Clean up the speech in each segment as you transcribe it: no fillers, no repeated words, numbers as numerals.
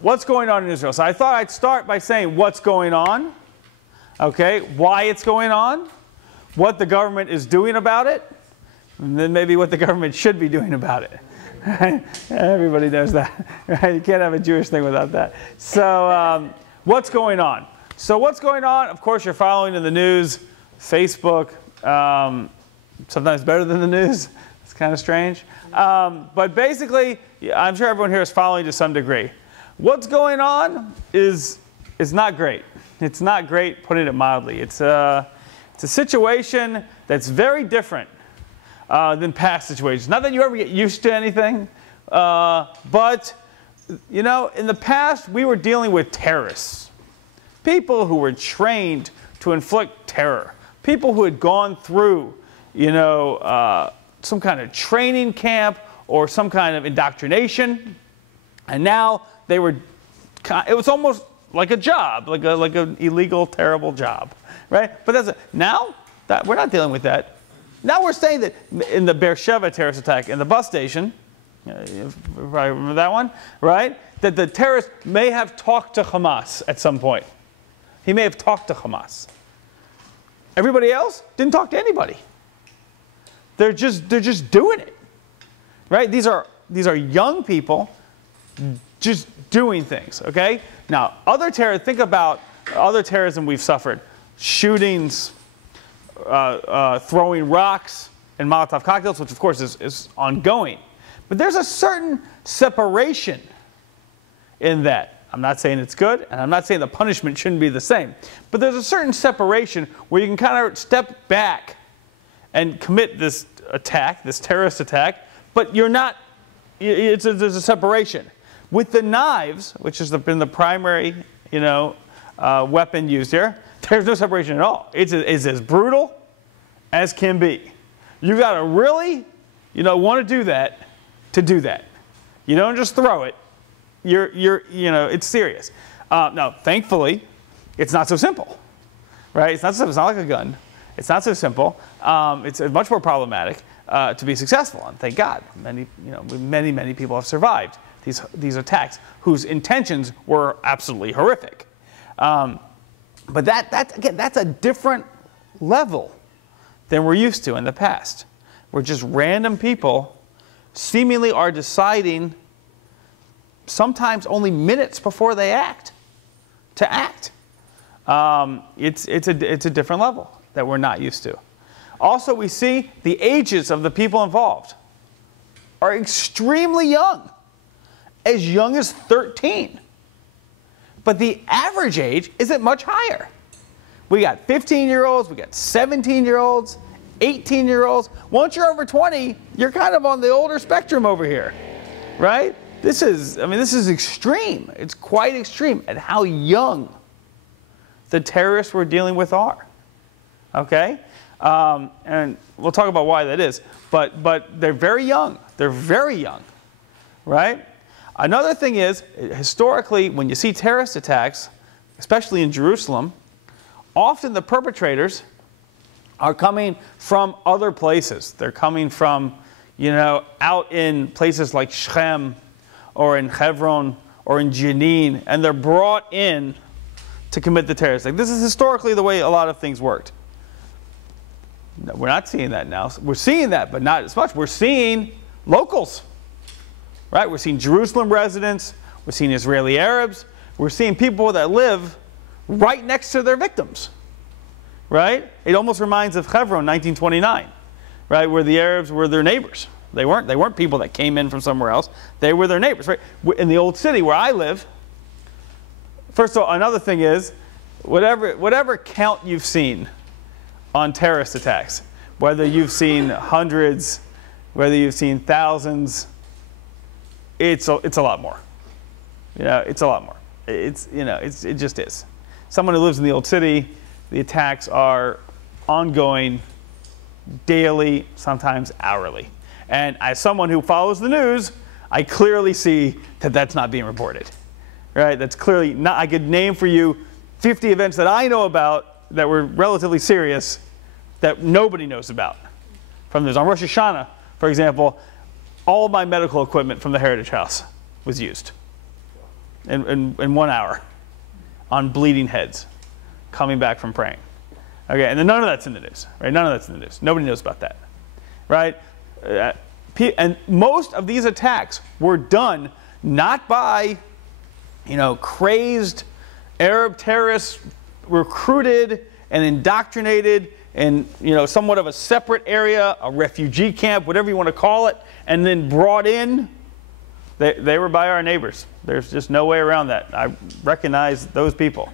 What's going on in Israel? So I thought I'd start by saying what's going on, okay, why it's going on, what the government is doing about it, and then maybe what the government should be doing about it. Everybody knows that, right? You can't have a Jewish thing without that. So what's going on? So what's going on? Of course, you're following in the news, Facebook, sometimes better than the news. It's kind of strange. But basically, I'm sure everyone here is following to some degree. What's going on is not great. It's not great, putting it mildly. It's a situation that's very different than past situations. Not that you ever get used to anything, but you know, in the past we were dealing with terrorists, people who were trained to inflict terror, people who had gone through, you know, some kind of training camp or some kind of indoctrination, and now they were. It was almost like a job, like an illegal, terrible job, right? But that's now that we're not dealing with that. Now we're saying that in the Beersheba terrorist attack in the bus station, you probably remember that one, right? That the terrorist may have talked to Hamas at some point. He may have talked to Hamas. Everybody else didn't talk to anybody. They're just doing it, right? These are young people just doing things. Okay. Now, think about other terrorism we've suffered: shootings, throwing rocks and Molotov cocktails, which of course is ongoing. But there's a certain separation in that. I'm not saying it's good, and I'm not saying the punishment shouldn't be the same. But there's a certain separation where you can kind of step back and commit this attack, this terrorist attack, but you're not, there's a separation. With the knives, which has been the primary, you know, weapon used here, there's no separation at all. It's as brutal as can be. You got to really, you know, want to do that to do that. You don't just throw it. You know, it's serious. Now, thankfully, it's not so simple, right? It's not like a gun. It's not so simple. It's much more problematic to be successful, and thank God, many people have survived these attacks whose intentions were absolutely horrific. But that's a different level than we're used to in the past, where just random people seemingly are deciding, sometimes only minutes before they act, to act. It's a different level that we're not used to. Also, we see the ages of the people involved are extremely young as 13. But the average age isn't much higher. We got 15-year-olds, we got 17-year-olds, 18-year-olds. Once you're over 20, you're kind of on the older spectrum over here, right? This is extreme. It's quite extreme at how young the terrorists we're dealing with are. Okay? And we'll talk about why that is. But they're very young. They're very young, right? Another thing is, historically, when you see terrorist attacks, especially in Jerusalem, often the perpetrators are coming from other places. They're coming from, you know, out in places like Shechem or in Hebron or in Jenin, and they're brought in to commit the terrorist attack. This is historically the way a lot of things worked. We're not seeing that now. We're seeing that, but not as much. We're seeing locals, right? We're seeing Jerusalem residents. We're seeing Israeli Arabs. We're seeing people that live right next to their victims, right? It almost reminds of Hebron, 1929, right, where the Arabs were their neighbors. They weren't people that came in from somewhere else. They were their neighbors, right? In the old city where I live. First of all, another thing is, whatever count you've seen on terrorist attacks, whether you've seen hundreds, whether you've seen thousands, it's a lot more. You know, it's a lot more. It just is. Someone who lives in the old city, the attacks are ongoing, daily, sometimes hourly. And as someone who follows the news, I clearly see that that's not being reported. Right? That's clearly not. I could name for you 50 events that I know about that were relatively serious that nobody knows about. From this, on Rosh Hashanah, for example, all of my medical equipment from the Heritage House was used. in 1 hour on bleeding heads coming back from praying. Okay, and then none of that's in the news, right? None of that's in the news. Nobody knows about that, right? And most of these attacks were done not by, crazed Arab terrorists recruited and indoctrinated in, somewhat of a separate area, a refugee camp, whatever you want to call it, and then brought in. They were by our neighbors. There's just no way around that. I recognize those people,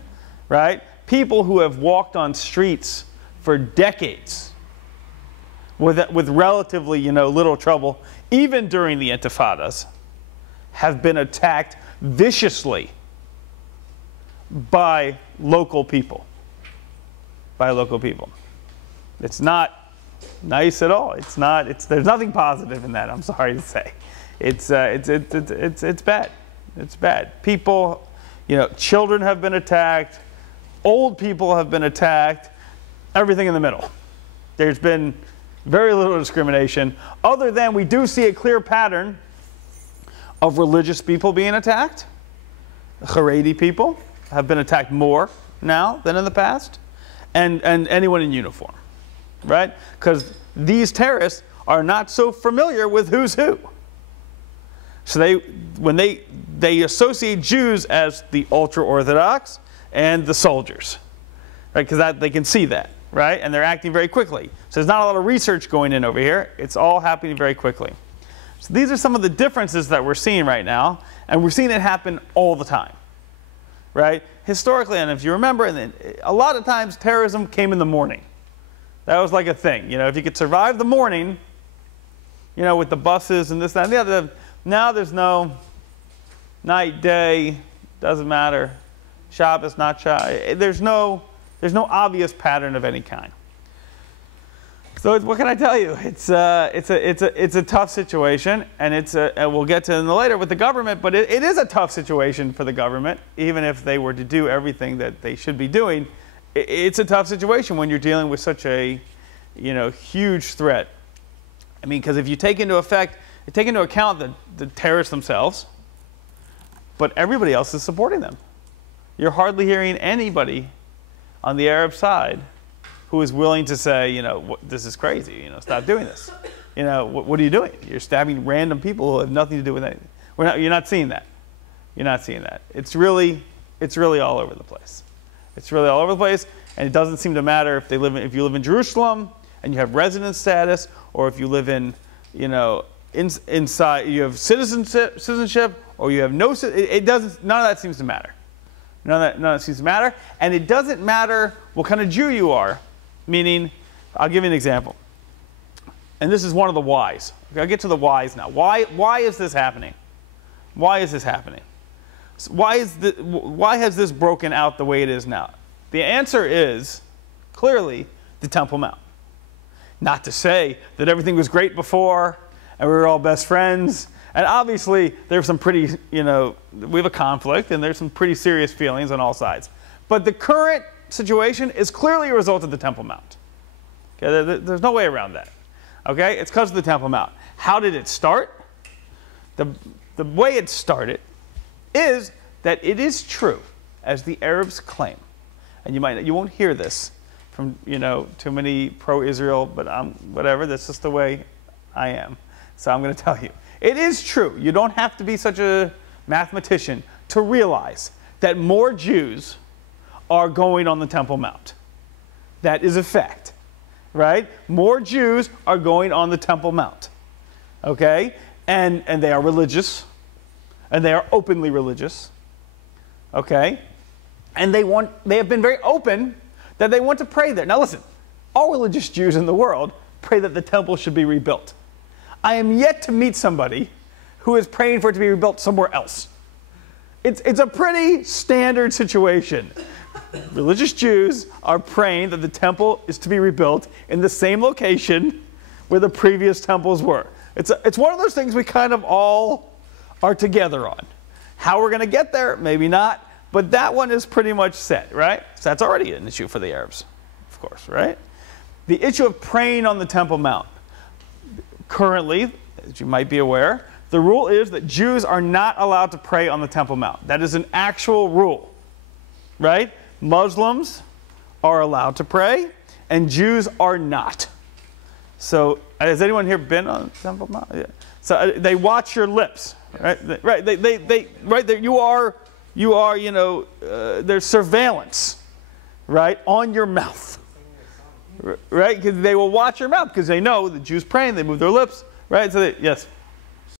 right? People who have walked on streets for decades with relatively, little trouble, even during the intifadas, have been attacked viciously by local people. It's not nice at all. There's nothing positive in that, I'm sorry to say. It's bad. It's bad. People, children have been attacked, old people have been attacked, everything in the middle. There's been very little discrimination, other than we do see a clear pattern of religious people being attacked. Haredi people have been attacked more now than in the past, and anyone in uniform, right? Because these terrorists are not so familiar with who's who. So when they associate Jews as the ultra-Orthodox and the soldiers, right? Because they can see that, right? And they're acting very quickly. So there's not a lot of research going in over here. It's all happening very quickly. So these are some of the differences that we're seeing right now, and we're seeing it happen all the time, right? Historically, and if you remember, a lot of times terrorism came in the morning. That was like a thing. If you could survive the morning, with the buses and this, that, and the other. Now there's no night, day, doesn't matter. Shabbos, not Shabbos. There's no obvious pattern of any kind. So what can I tell you? It's a tough situation, and and we'll get to it later with the government. But it is a tough situation for the government, even if they were to do everything that they should be doing. It's a tough situation when you're dealing with such a, huge threat. I mean, because if you take into account the terrorists themselves, but everybody else is supporting them. You're hardly hearing anybody on the Arab side who is willing to say, this is crazy, stop doing this. What are you doing? You're stabbing random people who have nothing to do with anything. You're not seeing that. You're not seeing that. It's really all over the place. It's really all over the place, and it doesn't seem to matter if you live in Jerusalem and you have residence status, or if you live in, inside, you have citizenship, or you have no. It doesn't. None of that seems to matter. None of that seems to matter, and it doesn't matter what kind of Jew you are. Meaning, I'll give you an example, and this is one of the whys. Okay, I'll get to the whys now. Why is this happening? Why is this happening? Why has this broken out the way it is now? The answer is clearly the Temple Mount. Not to say that everything was great before and we were all best friends. And obviously there's some pretty, we have a conflict and there's some pretty serious feelings on all sides. But the current situation is clearly a result of the Temple Mount. Okay, there's no way around that. Okay, it's because of the Temple Mount. How did it start? The way it started is that it is true, as the Arabs claim, and you won't hear this from too many pro-Israel, but whatever. That's just the way I am. So I'm going to tell you, it is true. You don't have to be such a mathematician to realize that more Jews are going on the Temple Mount. That is a fact, right? More Jews are going on the Temple Mount, okay, and they are religious. And they are openly religious, okay? And they have been very open that they want to pray there. Now listen, all religious Jews in the world pray that the temple should be rebuilt. I am yet to meet somebody who is praying for it to be rebuilt somewhere else. It's a pretty standard situation. Religious Jews are praying that the temple is to be rebuilt in the same location where the previous temples were. It's one of those things we kind of all are together on. How we're going to get there, maybe not, but that one is pretty much set, right? So that's already an issue for the Arabs, of course, right? The issue of praying on the Temple Mount. Currently, as you might be aware, The rule is that Jews are not allowed to pray on the Temple Mount. That is an actual rule, right? Muslims are allowed to pray, and Jews are not. So, has anyone here been on the Temple Mount? Yeah. So they watch your lips, right? Right? Right? You are, you know, there's surveillance, right, on your mouth, right? Because they will watch your mouth because they know the Jews praying, they move their lips, right? So, yes.